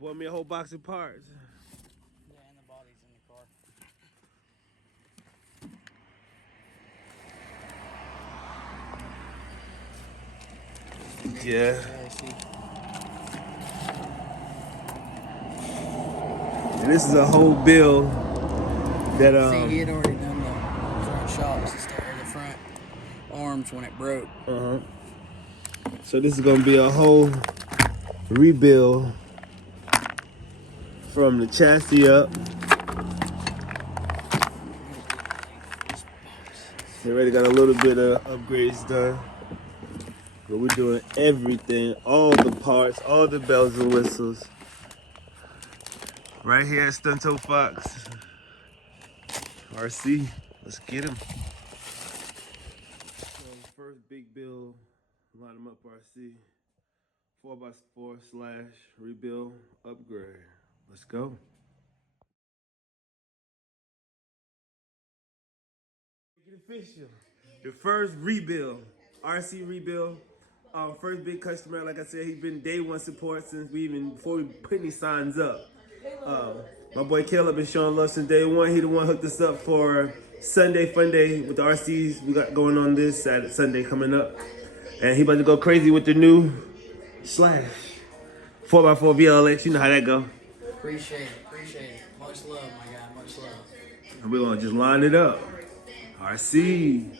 Bought me a whole box of parts. Yeah, and the body's in the car. Yeah. And this is a whole bill that See, he had already done the front shocks and stuff, or the front arms when it broke. So this is gonna be a whole rebuild from the chassis up. They already got a little bit of upgrades done. But we're doing everything, all the parts, all the bells and whistles. Right here at Stunto Fox. RC, let's get him. So first big build, line them up RC. 4x4 / rebuild upgrade. Let's go. Make it official. The first rebuild, RC rebuild. First big customer, like I said, he's been day one support since before we put any signs up. My boy Caleb been showing love since day one. He the one hooked us up for Sunday Fun Day with the RCs we got going on this Sunday coming up. And he about to go crazy with the new Slash 4x4 VLX. You know how that go. Appreciate it. Much love, my guy. Much love. And we're gonna just line it up. RC.